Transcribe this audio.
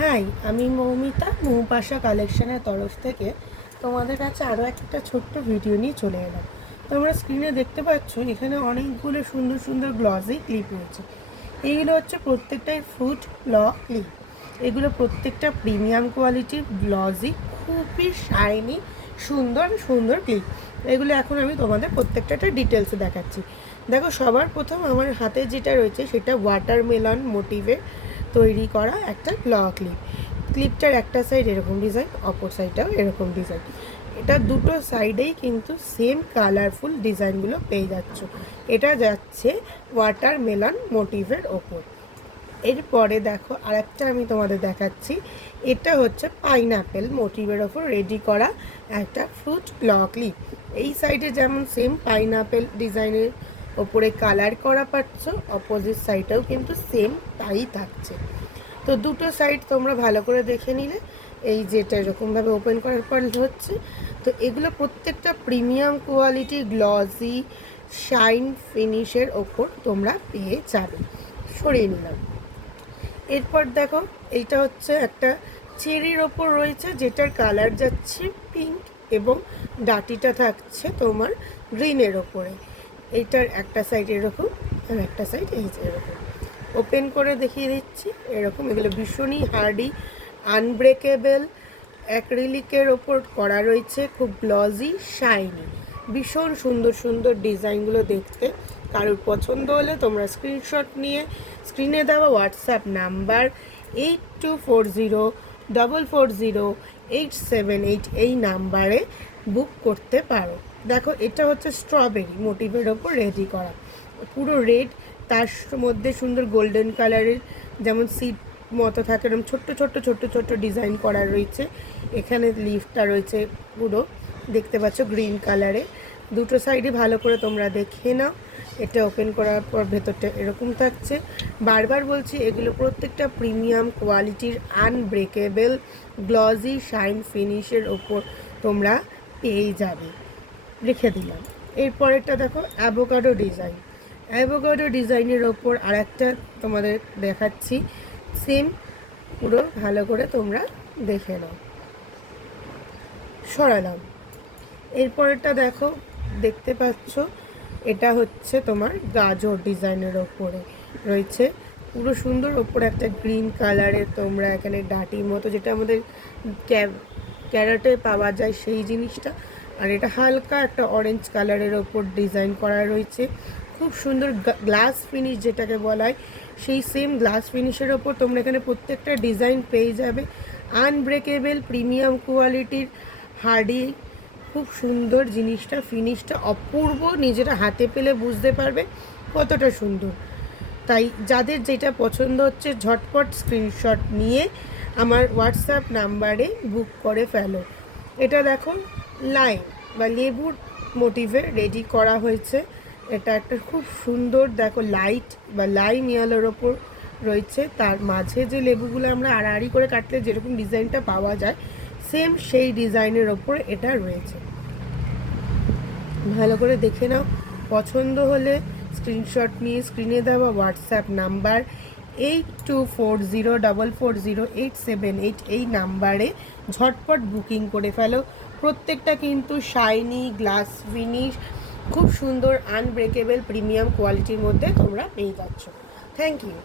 High, আমি মৌমিতা মৌপাশা কালেকশনের তরফ থেকে তোমাদের কাছে আরও একটা ছোট্ট ভিডিও নিয়ে চলে এলাম। তোমরা স্ক্রিনে দেখতে পাচ্ছ এখানে অনেকগুলো সুন্দর সুন্দর গ্লসি ক্লিপ রয়েছে। এইগুলো হচ্ছে প্রত্যেকটাই ফ্রুট ক্লিপ। এগুলো প্রত্যেকটা প্রিমিয়াম কোয়ালিটির গ্লসি, খুবই শাইনি, সুন্দর সুন্দর ক্লিপ। এগুলো এখন আমি তোমাদের প্রত্যেকটা ডিটেলসে দেখাচ্ছি। দেখো, সবার প্রথম আমার হাতে যেটা রয়েছে সেটা ওয়াটারমেলন মোটিভের তৈরি করা একটা ক্লিপটার একটা সাইড এরকম ডিজাইন, অপর সাইডটাও এরকম ডিজাইন। এটা দুটো সাইডেই কিন্তু সেম কালারফুল ডিজাইনগুলো পেয়ে যাচ্ছ। এটা যাচ্ছে ওয়াটারমেলন মোটিভের ওপর। এরপরে দেখো আরেকটা আমি তোমাদের দেখাচ্ছি। এটা হচ্ছে পাইনাপেল মোটিভের ওপর রেডি করা একটা ফ্রুট ক্লিপ। এই সাইডে যেমন সেম পাইনাপেল ডিজাইনের ওপরে কালার করা পাচ্ছ, অপোজিট সাইডেও কিন্তু সেম তাই থাকছে। তো দুটো সাইড তোমরা ভালো করে দেখে নিলে এই যেটা এরকমভাবে ওপেন করার পর হচ্ছে। তো এগুলো প্রত্যেকটা প্রিমিয়াম কোয়ালিটি গ্লসি শাইন ফিনিশের ওপর তোমরা পেয়ে যাবে। সরিয়ে নিলাম। এরপর দেখো, এইটা হচ্ছে একটা চেরির ওপর রয়েছে, যেটার কালার যাচ্ছে পিঙ্ক এবং ডাটিটা থাকছে তোমার গ্রিনের ওপরে। এইটার একটা সাইড এরকম আর একটা সাইড এই যে এরকম। ওপেন করে দেখিয়ে দিচ্ছি এরকম। এগুলো ভীষণই হার্ডি, আনব্রেকেবল অ্যাক্রিলিকের ওপর করা রয়েছে, খুব গ্লসি শাইনি, ভীষণ সুন্দর সুন্দর ডিজাইনগুলো দেখতে। কারোর পছন্দ হলে তোমরা স্ক্রিনশট নিয়ে স্ক্রিনে দেওয়া হোয়াটসঅ্যাপ নাম্বার 8240440878 এই নাম্বারে বুক করতে পারো। দেখো, এটা হচ্ছে স্ট্রবেরি মোটিভের ওপর রেডি করা, পুরো রেড, তার মধ্যে সুন্দর গোল্ডেন কালারের যেমন সিড মতো থাকে এরকম ছোট্ট ছোট্ট ছোট্ট ছোট্ট ডিজাইন করা রয়েছে। এখানে লিফটা রয়েছে পুরো দেখতে পাচ্ছ গ্রিন কালারে। দুটো সাইডই ভালো করে তোমরা দেখে নাও। এটা ওপেন করার পর ভেতরটা এরকম থাকছে। বারবার বলছি, এগুলো প্রত্যেকটা প্রিমিয়াম কোয়ালিটির আনব্রেকেবল গ্লসি শাইন ফিনিশের ওপর তোমরা পেয়ে যাবে। রেখে দিলাম। এরপরেরটা দেখো, অ্যাভোকাডো ডিজাইনের ওপর আর একটা তোমাদের দেখাচ্ছি। সেম পুরো ভালো করে তোমরা দেখে নাও। সরালাম। এরপরেরটা দেখো, দেখতে পাচ্ছ এটা হচ্ছে তোমার গাজর ডিজাইনের ওপরে রয়েছে, পুরো সুন্দর। ওপরে একটা গ্রিন কালারের তোমরা এখানে ডাটির মতো, যেটা আমাদের ক্যারেটে পাওয়া যায় সেই জিনিসটা। আর এটা হালকা একটা অরেঞ্জ কালারের ওপর ডিজাইন করা রয়েছে, খুব সুন্দর গ্লাস ফিনিশ যেটাকে বলা হয়, সেই সেম গ্লাস ফিনিশের ওপর তোমরা এখানে প্রত্যেকটা ডিজাইন পেয়ে যাবে। আনব্রেকেবল প্রিমিয়াম কোয়ালিটির হার্ডি, খুব সুন্দর জিনিসটা, ফিনিশটা অপূর্ব, নিজেরা হাতে পেলে বুঝতে পারবে কতটা সুন্দর। তাই যাদের যেটা পছন্দ হচ্ছে ঝটপট স্ক্রিনশট নিয়ে আমার হোয়াটসঅ্যাপ নাম্বারে বুক করে ফেলো। এটা দেখো, লাইম বা লেবুর মোটিভে রেডি করা হয়েছে। এটা একটা খুব সুন্দর, দেখো লাইট বা লাইম ইয়েলোর ওপর রয়েছে, তার মাঝে যে লেবুগুলো আমরা আড়াআড়ি করে কাটলে যেরকম ডিজাইনটা পাওয়া যায় সেম সেই ডিজাইনের ওপর এটা রয়েছে। ভালো করে দেখে নাও। পছন্দ হলে স্ক্রিনশট নিয়ে স্ক্রিনে দেওয়া হোয়াটসঅ্যাপ নাম্বার 8240440878 এই নাম্বারে ঝটপট বুকিং করে ফেলো। প্রত্যেকটা কিন্তু শাইনি গ্লাস ফিনিশ, খুব সুন্দর আনব্রেকেবল প্রিমিয়াম কোয়ালিটির মধ্যে তোমরা পেয়ে যাচ্ছ। Thank you.